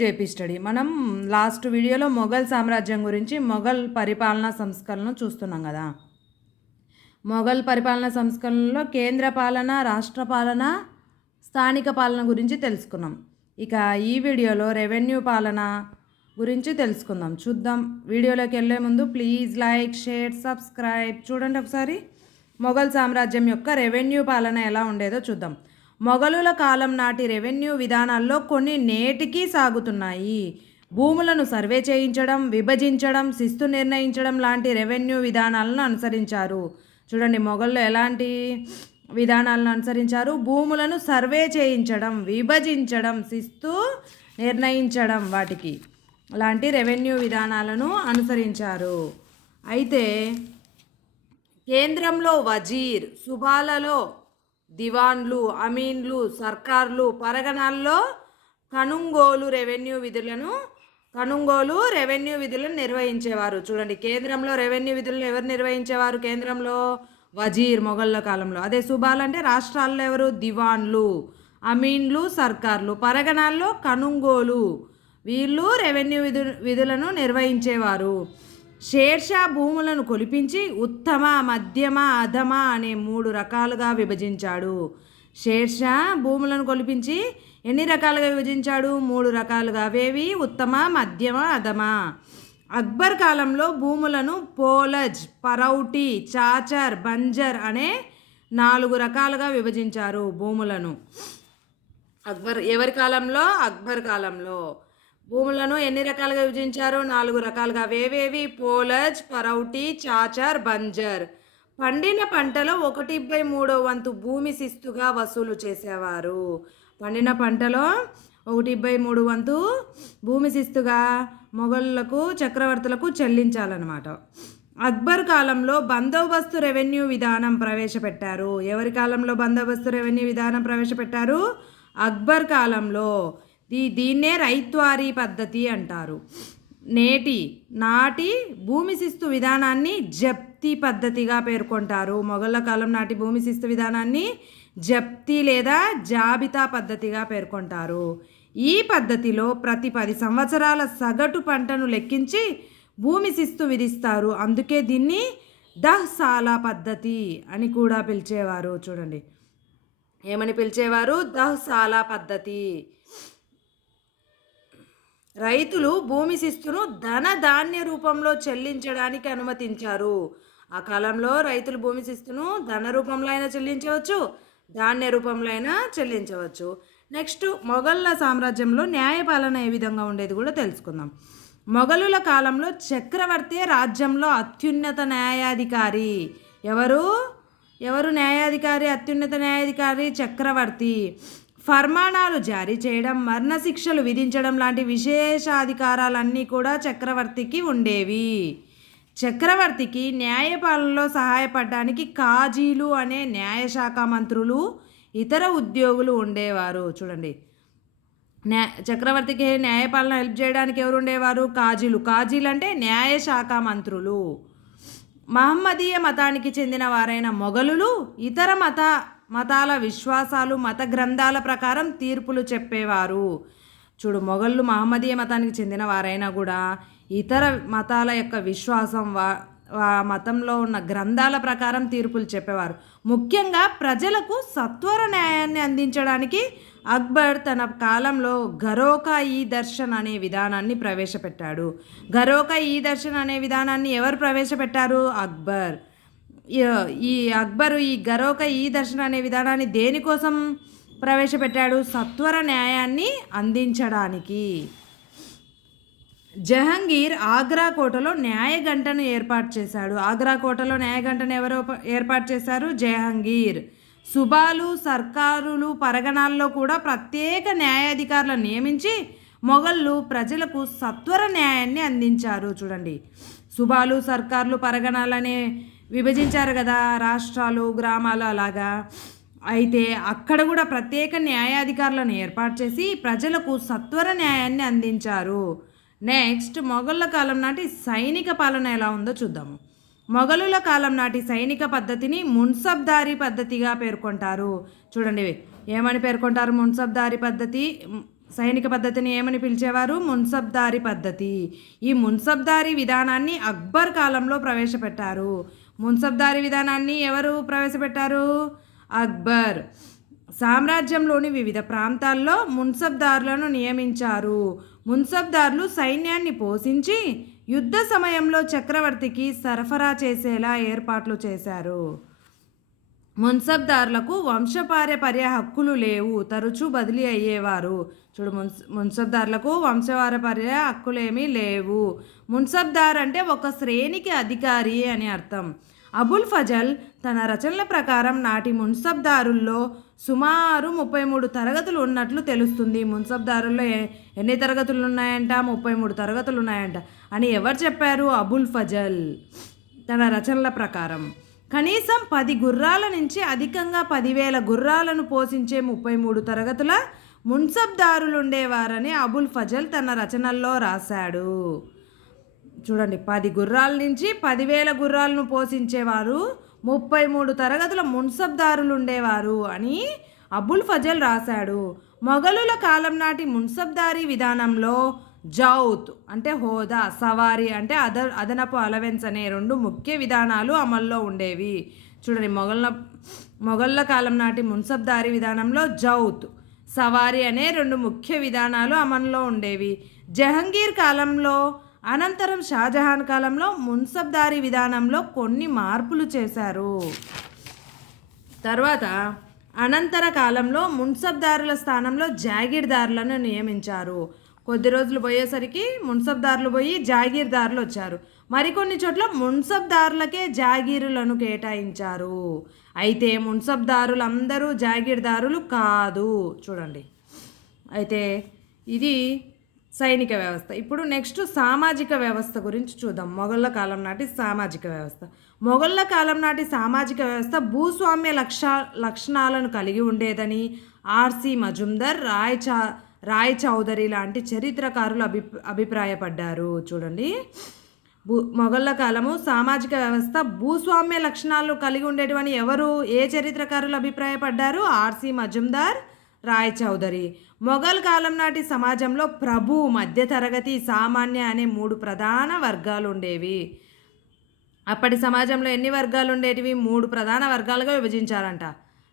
JP study. మనం last వీడియోలో మొఘల్ సామ్రాజ్యం గురించి, మొఘల్ పరిపాలనా సంస్కరణను చూస్తున్నాం కదా. మొఘల్ పరిపాలనా సంస్కరణలో కేంద్ర పాలన, రాష్ట్ర పాలన, స్థానిక పాలన గురించి తెలుసుకున్నాం. ఇక ఈ వీడియోలో రెవెన్యూ పాలన గురించి తెలుసుకుందాం. చూద్దాం. వీడియోలోకి వెళ్ళే ముందు ప్లీజ్ లైక్, షేర్, సబ్స్క్రైబ్. చూడండి ఒకసారి మొఘల్ సామ్రాజ్యం యొక్క రెవెన్యూ పాలన ఎలా ఉండేదో చూద్దాం. మొఘలుల కాలం నాటి రెవెన్యూ విధానాల్లో కొన్ని నేటికీ సాగుతున్నాయి. భూములను సర్వే చేయించడం, విభజించడం, శిస్తు నిర్ణయించడం లాంటి రెవెన్యూ విధానాలను అనుసరించారు. చూడండి, మొఘల్లో ఎలాంటి విధానాలను అనుసరించారు? భూములను సర్వే చేయించడం, విభజించడం, శిస్తు నిర్ణయించడం వాటికి లాంటి రెవెన్యూ విధానాలను అనుసరించారు. అయితే కేంద్రంలో వజీర్, సుబాలలో దివాన్లు, అమీన్లు, సర్కార్లు, పరగణాల్లో కనుగోలు రెవెన్యూ విధులను నిర్వహించేవారు. చూడండి, కేంద్రంలో రెవెన్యూ విధులను ఎవరు నిర్వహించేవారు? కేంద్రంలో వజీర్ మొఘళ్ళ కాలంలో. అదే సుబాల్ అంటే రాష్ట్రాల్లో ఎవరు? దివాన్లు, అమీన్లు, సర్కార్లు. పరగణాల్లో కనుగోలు, వీళ్ళు రెవెన్యూ విధులను నిర్వహించేవారు. షేర్షా భూములను కొలిపించి ఉత్తమ, మధ్యమ, అధమ అనే 3 రకాలుగా విభజించాడు. షేర్షా భూములను కొలిపించి ఎన్ని రకాలుగా విభజించాడు? 3 రకాలుగా. అవేవి? ఉత్తమ, మధ్యమ, అధమ. అక్బర్ కాలంలో భూములను పోలజ్, పరౌటి, చాచర్, బంజర్ అనే 4 రకాలుగా విభజించారు భూములను. ఎవరి కాలంలో? అక్బర్ కాలంలో. భూములను ఎన్ని రకాలుగా విభజించారు? 4 రకాలుగా. వేవేవి? పోలజ్, పరౌటి, చాచర్, బంజర్. పండిన పంటలో 1/3 వంతు భూమి శిస్తుగా వసూలు చేసేవారు. పండిన పంటలో 1/3 వంతు భూమి శిస్తుగా మొఘలులకు, చక్రవర్తులకు చెల్లించాలన్నమాట. అక్బర్ కాలంలో బందోబస్తు రెవెన్యూ విధానం ప్రవేశపెట్టారు. ఎవరి కాలంలో బందోబస్తు రెవెన్యూ విధానం ప్రవేశపెట్టారు? అక్బర్ కాలంలో. దీన్నే రైత్వారీ పద్ధతి అంటారు. నాటి భూమి శిస్తు విధానాన్ని జప్తీ పద్ధతిగా పేర్కొంటారు. మొఘళ్ళ కాలం నాటి భూమి శిస్తు విధానాన్ని జప్తీ లేదా జాబితా పద్ధతిగా పేర్కొంటారు. ఈ పద్ధతిలో ప్రతి 10 సంవత్సరాల సగటు పంటను లెక్కించి భూమి శిస్తు విధిస్తారు. అందుకే దీన్ని దహ్సాలా పద్ధతి అని కూడా పిలిచేవారు. చూడండి, ఏమని పిలిచేవారు? దహ్సాలా పద్ధతి. రైతులు భూమి శిస్తును ధాన్య రూపంలో చెల్లించడానికి అనుమతించారు. ఆ కాలంలో రైతులు భూమి శిస్తును ధన రూపంలో అయినా చెల్లించవచ్చు, ధాన్య రూపంలో అయినా చెల్లించవచ్చు. నెక్స్ట్, మొఘళ్ళ సామ్రాజ్యంలో న్యాయపాలన ఏ విధంగా ఉండేది కూడా తెలుసుకుందాం. మొఘలుల కాలంలో చక్రవర్తి రాజ్యంలో అత్యున్నత న్యాయాధికారి. ఎవరు న్యాయాధికారి? అత్యున్నత న్యాయాధికారి చక్రవర్తి. ఫర్మానాలు జారీ చేయడం, మరణశిక్షలు విధించడం లాంటి విశేషాధికారాలన్నీ కూడా చక్రవర్తికి ఉండేవి. చక్రవర్తికి న్యాయపాలనలో సహాయపడడానికి కాజీలు అనే న్యాయశాఖ మంత్రులు, ఇతర ఉద్యోగులు ఉండేవారు. చూడండి, చక్రవర్తికి న్యాయపాలన హెల్ప్ చేయడానికి ఎవరు ఉండేవారు? కాజీలు అంటే న్యాయశాఖ మంత్రులు. మహమ్మదీయ మతానికి చెందిన వారైన మొఘలులు ఇతర మతాల విశ్వాసాలు, మత గ్రంథాల ప్రకారం తీర్పులు చెప్పేవారు. చూడు, మొఘళ్ళు మహమ్మదీయ మతానికి చెందిన వారైనా కూడా ఇతర మతాల యొక్క విశ్వాసం, మతంలో ఉన్న గ్రంథాల ప్రకారం తీర్పులు చెప్పేవారు. ముఖ్యంగా ప్రజలకు సత్వర న్యాయాన్ని అందించడానికి అక్బర్ తన కాలంలో ఘరోకా ఈ దర్శన్ అనే విధానాన్ని ప్రవేశపెట్టాడు. ఘరోకా ఈ దర్శన్ అనే విధానాన్ని ఎవరు ప్రవేశపెట్టారు? అక్బర్. ఈ ఘరోకా ఈ దర్శన్ అనే విధానాన్ని దేనికోసం ప్రవేశపెట్టాడు? సత్వర న్యాయాన్ని అందించడానికి. జహంగీర్ ఆగ్రా కోటలో న్యాయగంటను ఏర్పాటు చేశాడు. ఆగ్రా కోటలో న్యాయగంటను ఎవరు ఏర్పాటు చేశారు? జహంగీర్. సుబాలు, సర్కారులు, పరగణాల్లో కూడా ప్రత్యేక న్యాయాధికారులను నియమించి మొఘళ్ళు ప్రజలకు సత్వర న్యాయాన్ని అందించారు. చూడండి, సుబాలు, సర్కార్లు, పరగణాలనే విభజించారు కదా, రాష్ట్రాలు, గ్రామాలు అలాగా. అయితే అక్కడ కూడా ప్రత్యేక న్యాయాధికారులను ఏర్పాటు చేసి ప్రజలకు సత్వర న్యాయాన్ని అందించారు. నెక్స్ట్, మొఘళ్ళ కాలం నాటి సైనిక పాలన ఎలా ఉందో చూద్దాము. మొఘలుల కాలం నాటి సైనిక పద్ధతిని మున్సబ్దారీ పద్ధతిగా పేర్కొంటారు. చూడండి, ఏమని పేర్కొంటారు? మున్సబ్దారీ పద్ధతి. సైనిక పద్ధతిని ఏమని పిలిచేవారు? మున్సబ్దారీ పద్ధతి. ఈ మున్సబ్దారీ విధానాన్ని అక్బర్ కాలంలో ప్రవేశపెట్టారు. మున్సబ్దారీ విధానాన్ని ఎవరు ప్రవేశపెట్టారు? అక్బర్. సామ్రాజ్యంలోని వివిధ ప్రాంతాల్లో మున్సబ్దారులను నియమించారు. మున్సబ్దారులు సైన్యాన్ని పోషించి యుద్ధ సమయంలో చక్రవర్తికి సరఫరా చేసేలా ఏర్పాట్లు చేశారు. మున్సబ్దారులకు వంశపారపర్య హక్కులు లేవు, తరచూ బదిలీ అయ్యేవారు. చూడు, మున్సబ్దారులకు వంశపారపర్య హక్కులేమీ లేవు. మున్సబ్దార్ అంటే ఒక శ్రేణికి అధికారి అని అర్థం. అబుల్ ఫజల్ తన రచనల ప్రకారం నాటి మున్సబ్దారుల్లో సుమారు 33 తరగతులు ఉన్నట్లు తెలుస్తుంది. మున్సబ్దారుల్లో ఎన్ని తరగతులు ఉన్నాయంట? 33 తరగతులు ఉన్నాయంట అని ఎవరు చెప్పారు? అబుల్ ఫజల్ తన రచనల ప్రకారం. కనీసం 10 గుర్రాల నుంచి అధికంగా 10,000 గుర్రాలను పోషించే 33 తరగతుల మున్సబ్దారులు ఉండేవారని అబుల్ ఫజల్ తన రచనల్లో రాశాడు. చూడండి, 10 గుర్రాల నుంచి 10,000 గుర్రాలను పోషించేవారు 33 తరగతుల మున్సబ్దారులు ఉండేవారు అని అబుల్ ఫజల్ రాశాడు. మొఘలుల కాలం నాటి మున్సబ్దారీ విధానంలో జౌత్ అంటే హోదా, సవారీ అంటే అదనపు అలవెన్స్ అనే 2 ముఖ్య విధానాలు అమల్లో ఉండేవి. చూడండి, మొఘళ్ళ కాలం నాటి మున్సబ్దారీ విధానంలో జౌత్, సవారీ అనే 2 ముఖ్య విధానాలు అమల్లో ఉండేవి. జహంగీర్ కాలంలో అనంతరం షాజహాన్ కాలంలో మున్సబ్దారీ విధానంలో కొన్ని మార్పులు చేశారు. తర్వాత అనంతర కాలంలో మున్సబ్దారుల స్థానంలో జాగీర్దారులను నియమించారు. కొద్ది రోజులు పోయేసరికి మున్సబ్దారులు పోయి జాగీర్దారులు వచ్చారు. మరికొన్ని చోట్ల మున్సబ్దారులకే జాగీరులను కేటాయించారు. అయితే మున్సబ్దారులందరూ జాగీర్దారులు కాదు. చూడండి, అయితే ఇది సైనిక వ్యవస్థ. ఇప్పుడు నెక్స్ట్ సామాజిక వ్యవస్థ గురించి చూద్దాం. మొఘళ్ళ కాలం నాటి సామాజిక వ్యవస్థ. మొఘళ్ళ కాలం నాటి సామాజిక వ్యవస్థ భూస్వామ్య లక్షణాలను కలిగి ఉండేదని ఆర్సి మజుందర్, రాయ్ చౌదరి లాంటి చరిత్రకారులు అభిప్రాయపడ్డారు. చూడండి, మొఘళ్ళ కాలము సామాజిక వ్యవస్థ భూస్వామ్య లక్షణాలు కలిగి ఉండేటివని ఎవరు, ఏ చరిత్రకారులు అభిప్రాయపడ్డారు? ఆర్సి మజుందార్, రాయ్ చౌదరి. మొఘల్ కాలం నాటి సమాజంలో ప్రభు, మధ్యతరగతి, సామాన్య అనే 3 ప్రధాన వర్గాలు ఉండేవి. అప్పటి సమాజంలో ఎన్ని వర్గాలు ఉండేటివి? 3 ప్రధాన వర్గాలుగా విభజించారంట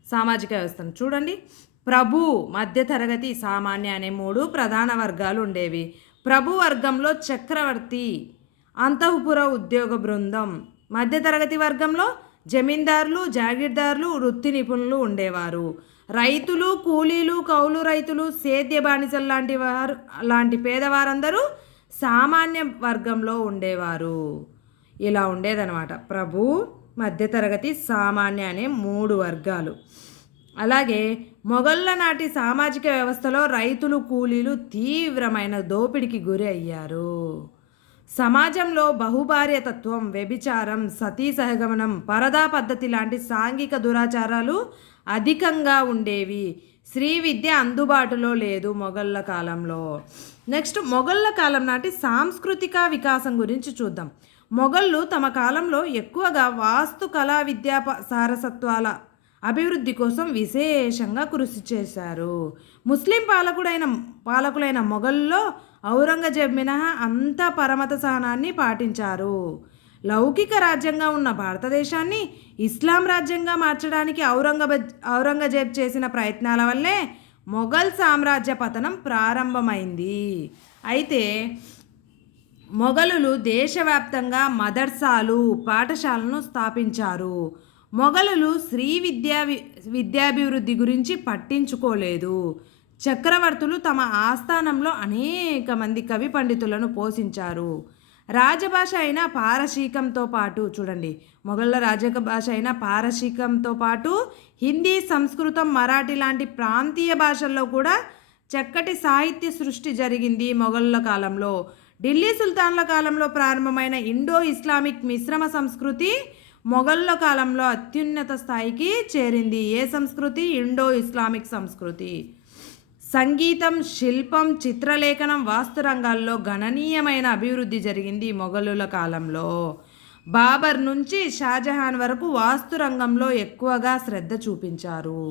సామాజిక వ్యవస్థను. చూడండి, ప్రభు, మధ్యతరగతి, సామాన్య అనే 3 ప్రధాన వర్గాలు ఉండేవి. ప్రభు వర్గంలో చక్రవర్తి, అంతఃపుర ఉద్యోగ బృందం. మధ్యతరగతి వర్గంలో జమీందారులు, జాగీర్దారులు, వృత్తి నిపుణులు ఉండేవారు. రైతులు, కూలీలు, కౌలు రైతులు, సేద్య బానిసలు లాంటి పేదవారందరూ సామాన్య వర్గంలో ఉండేవారు. ఇలా ఉండేదన్నమాట ప్రభు, మధ్యతరగతి, సామాన్య అనే 3 వర్గాలు. అలాగే మొఘళ్ళ నాటి సామాజిక వ్యవస్థలో రైతులు, కూలీలు తీవ్రమైన దోపిడీకి గురి అయ్యారు. సమాజంలో బహుభార్యతత్వం, వ్యభిచారం, సతీ సహగమనం, పరదా పద్ధతి లాంటి సాంఘిక దురాచారాలు అధికంగా ఉండేవి. స్త్రీ విద్య అందుబాటులో లేదు మొఘళ్ళ కాలంలో. నెక్స్ట్ మొఘళ్ళ కాలం నాటి సాంస్కృతిక వికాసం గురించి చూద్దాం. మొఘళ్ళు తమ కాలంలో ఎక్కువగా వాస్తు, కళా, విద్యా సారసత్వాల అభివృద్ధి కోసం విశేషంగా కృషి చేశారు. ముస్లిం పాలకులైన మొఘల్లో ఔరంగజేబ్ మినహా అంతా పరమత సహనాన్ని పాటించారు. లౌకిక రాజ్యంగా ఉన్న భారతదేశాన్ని ఇస్లాం రాజ్యంగా మార్చడానికి ఔరంగజేబ్ చేసిన ప్రయత్నాల వల్లే మొఘల్ సామ్రాజ్య పతనం ప్రారంభమైంది. అయితే మొఘలులు దేశవ్యాప్తంగా మదర్సాలు, పాఠశాలను స్థాపించారు. మొఘలులు స్త్రీ విద్యాభివృద్ధి గురించి పట్టించుకోలేదు. చక్రవర్తులు తమ ఆస్థానంలో అనేక మంది కవి పండితులను పోషించారు. రాజభాష అయిన పారశీకంతో పాటు, చూడండి, మొఘళ్ళ రాజభాష అయిన పారశీకంతో పాటు హిందీ, సంస్కృతం, మరాఠీ లాంటి ప్రాంతీయ భాషల్లో కూడా చక్కటి సాహిత్య సృష్టి జరిగింది మొఘళ్ళ కాలంలో. ఢిల్లీ సుల్తాన్ల కాలంలో ప్రారంభమైన ఇండో ఇస్లామిక్ మిశ్రమ సంస్కృతి మొఘళ్ళ కాలంలో అత్యున్నత స్థాయికి చేరింది. ఏ సంస్కృతి? ఇండో ఇస్లామిక్ సంస్కృతి. సంగీతం, శిల్పం, చిత్రలేఖనం, వాస్తు రంగాల్లో గణనీయమైన అభివృద్ధి జరిగింది మొఘలుల కాలంలో. బాబర్ నుంచి షాజహాన్ వరకు వాస్తు రంగంలో ఎక్కువగా శ్రద్ధ చూపించారు.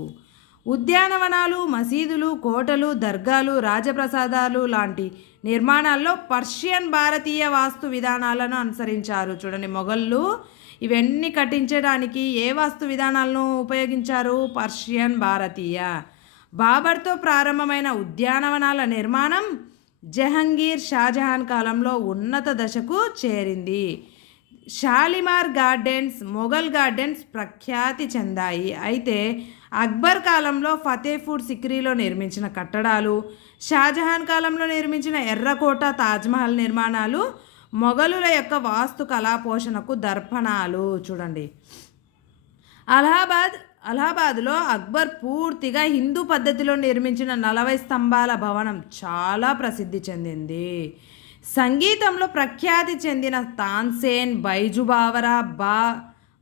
ఉద్యానవనాలు, మసీదులు, కోటలు, దర్గాలు, రాజప్రసాదాలు లాంటి నిర్మాణాల్లో పర్షియన్ భారతీయ వాస్తు విధానాలను అనుసరించారు. చూడండి, మొఘళ్ళు ఇవన్నీ కట్టించడానికి ఏ వాస్తు విధానాలను ఉపయోగించారు? పర్షియన్ భారతీయ. బాబర్తో ప్రారంభమైన ఉద్యానవనాల నిర్మాణం జహంగీర్, షాజహాన్ కాలంలో ఉన్నత దశకు చేరింది. షాలిమార్ గార్డెన్స్, మొఘల్ గార్డెన్స్ ప్రఖ్యాతి చెందాయి. అయితే అక్బర్ కాలంలో ఫతేపూర్ సిక్రీలో నిర్మించిన కట్టడాలు, షాజహాన్ కాలంలో నిర్మించిన ఎర్రకోట, తాజ్మహల్ నిర్మాణాలు మొఘలుల యొక్క వాస్తు కళా పోషణకు దర్పణాలు. చూడండి, అలహాబాద్లో అక్బర్ పూర్తిగా హిందూ పద్ధతిలో నిర్మించిన 40 స్తంభాల భవనం చాలా ప్రసిద్ధి చెందింది. సంగీతంలో ప్రఖ్యాతి చెందిన తాన్సేన్, బైజు బావరా,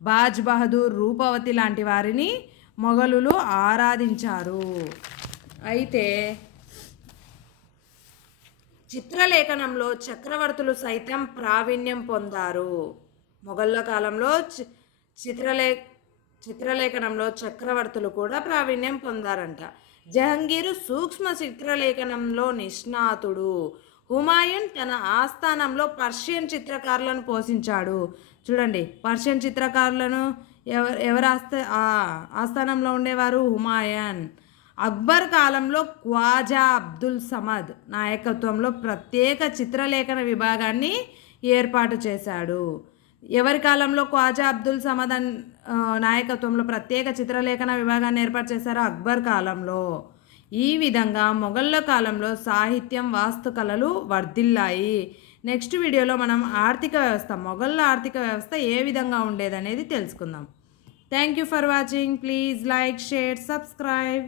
బాజ్ బహదూర్, రూపవతి లాంటి వారిని మొఘలులు ఆరాధించారు. అయితే చిత్రలేఖనంలో చక్రవర్తులు సైతం ప్రావీణ్యం పొందారు. మొఘళ్ళ కాలంలో చిత్రలేఖనంలో చక్రవర్తులు కూడా ప్రావీణ్యం పొందారంట. జహంగీరు సూక్ష్మ చిత్రలేఖనంలో నిష్ణాతుడు. హుమాయూన్ తన ఆస్థానంలో పర్షియన్ చిత్రకారులను పోషించాడు. చూడండి, పర్షియన్ చిత్రకారులను ఎవరు ఆస్థానంలో ఉండేవారు? హుమాయూన్. అక్బర్ కాలంలో ఖ్వాజా అబ్దుల్ సమద్ నాయకత్వంలో ప్రత్యేక చిత్రలేఖన విభాగాన్ని ఏర్పాటు చేశాడు. ఎవరి కాలంలో ఖ్వాజా అబ్దుల్ సమద్ నాయకత్వంలో ప్రత్యేక చిత్రలేఖన విభాగాన్ని ఏర్పాటు చేశారు? అక్బర్ కాలంలో. ఈ విధంగా మొఘళ్ళ కాలంలో సాహిత్యం, వాస్తుకళలు వర్ధిల్లాయి. నెక్స్ట్ వీడియోలో మనం ఆర్థిక వ్యవస్థ, మొఘళ్ళ ఆర్థిక వ్యవస్థ ఏ విధంగా ఉండేదనేది తెలుసుకుందాం. Thank you for watching. Please like, share, subscribe.